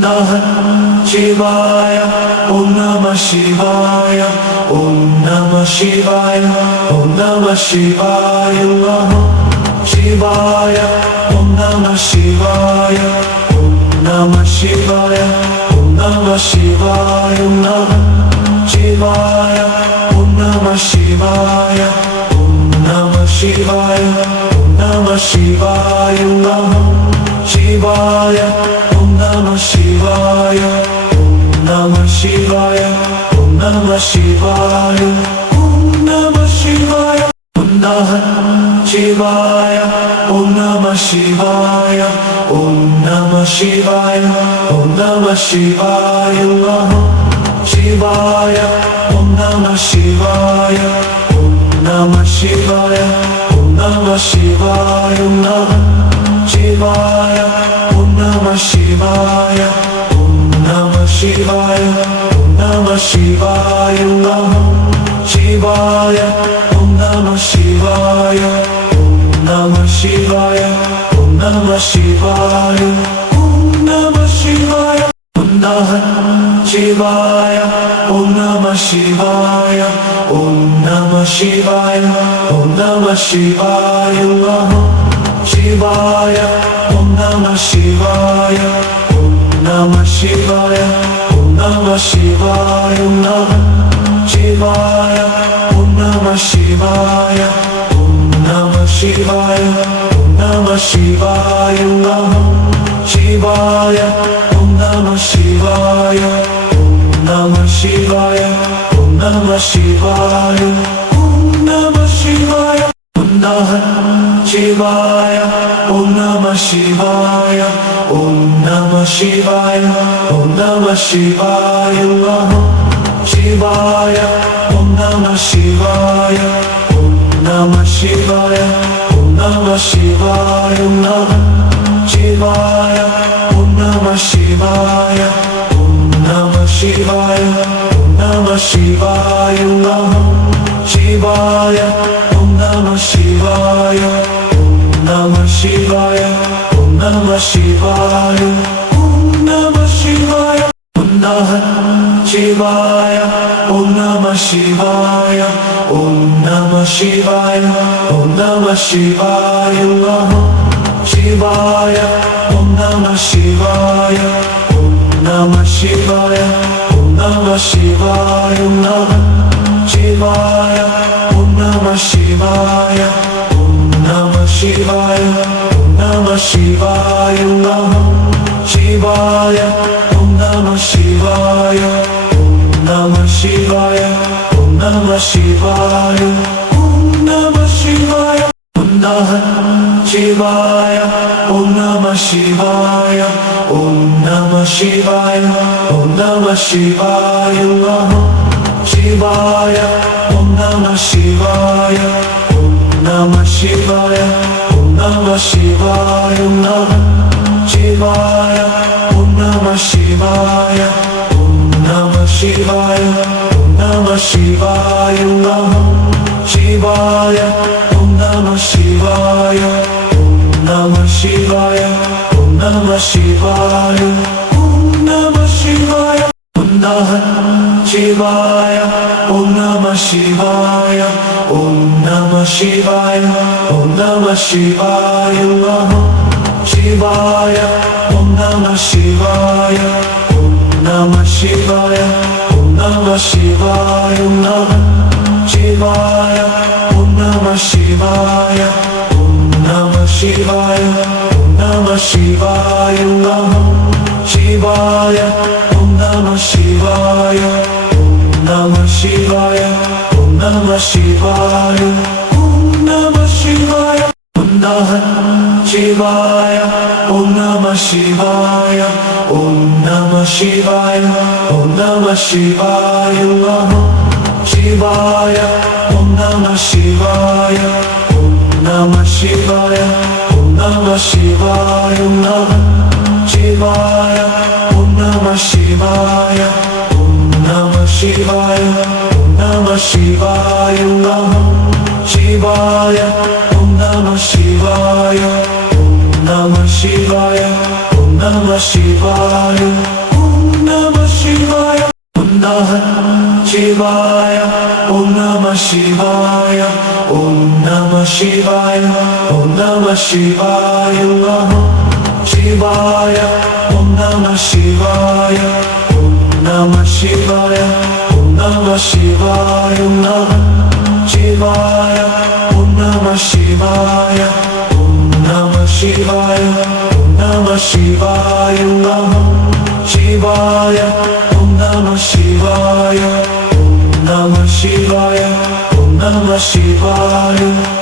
Namah Shivaya, Om Namah Shivaya, Om Namah Shivaya, Om Namah Shivaya, Namah Shivaya, Om Namah Shivaya, Om Namah Shivaya, Om Namah Shivaya, Namah Shivaya, Om Namah Shivaya, Om Namah Shivaya, Om Namah Shivaya, Namah Shivaya, Om Namah Shivaya, Om Namah Shivaya, Om Namah Shivaya, Om Namah Shivaya, Om Namah Shivaya, Om Namah Shivaya, Om Namah Shivaya, Om Namah Shivaya, Namah Shivaya, Om Namah Shivaya, Om Namah Shivaya, Om Namah Shivaya, Namah Shivaya, Om Namah Shivaya, Om Namah Shivaya, Om Namah Shivaya, Namah Shivaya, Om Namah Shivaya, Om Namah Shivaya, Om Namah Shivaya, Om Namah Shivaya, Om Namah Shivaya, Om Namah Shivaya, Om Namah Shivaya, Om Namah Shivaya, Namah Shivaya, Om Namah Shivaya, Om Namah Shivaya, Om Namah Shivaya, Namah Shivaya, Om Namah Shivaya, Om Namah Shivaya, Om Namah Shivaya, Namah Shivaya, Om Namah Shivaya, Om Namah Shivaya, Om Namah Shivaya, Om Namah Shivaya, Om Namah Shivaya, Om Namah Shivaya, Om Namah Shivaya, Om Namah Shivaya, Namah Shivaya, Om Namah Shivaya, Om Namah Shivaya, Om Namah Shivaya, Namah Shivaya, Om Namah Shivaya, Om Namah Shivaya, Om Namah Shivaya, Namah Shivaya, Om Namah Shivaya, Om Namah Shivaya, Om Namah Shivaya, Om Namah Shivaya, Om Namah Shivaya, Om Namah Shivaya, Om Namah Shivaya, Om Namah Shivaya, Namah Shivaya, Om Namah Shivaya, Om Namah Shivaya, Om Namah Shivaya, Namah Shivaya, Om Namah Shivaya, Om Namah Shivaya, Om Namah Shivaya, Namah Shivaya, Om Namah Shivaya, Om Namah Shivaya, Om Namah Shivaya, Om Namah Shivaya, Om Namah Shivaya, Om Namah Shivaya, Om Namah Shivaya, Om Namah Shivaya, Namah Shivaya, Om Namah Shivaya, Om Namah Shivaya, Om Namah Shivaya, Namah Shivaya, Om Namah Shivaya, Om Namah Shivaya, Om Namah Shivaya, Namah Shivaya, Om Namah Shivaya, Om Namah Shivaya, Om Namah Shivaya, Om Namah Shivaya, Om Namah Shivaya, Om Namah Shivaya, Om Namah Shivaya, Om Namah Shivaya, Namah Shivaya, Om Namah Shivaya, Om Namah Shivaya, Om Namah Shivaya, Namah Shivaya, Om Namah Shivaya, Om Namah Shivaya, Om Namah Shivaya, Namah Shivaya, Om Namah Shivaya, Om Namah Shivaya, Om Namah Shivaya, Om Namah Shivaya, Om Namah Shivaya, Om Namah Shivaya, Om Namah Shivaya, Om Namah Shivaya, Namah Shivaya, Om Namah Shivaya, Om Namah Shivaya, Om Namah Shivaya, Namah Shivaya, Om Namah Shivaya, Om Namah Shivaya, Om Namah Shivaya, Namah Shivaya, Om Namah Shivaya, Om Namah Shivaya, Om Namah Shivaya, Om Namah Shivaya, Om Namah Shivaya, Om Namah Shivaya, Om Namah Shivaya, Om Namah Shivaya, Namah Shivaya, Om Namah Shivaya, Om Namah Shivaya, Om Namah Shivaya, Namah Shivaya, Om Namah Shivaya, Om Namah Shivaya, Om Namah Shivaya, Namah Shivaya, Om Namah Shivaya, Om Namah Shivaya, Om Namah Shivaya.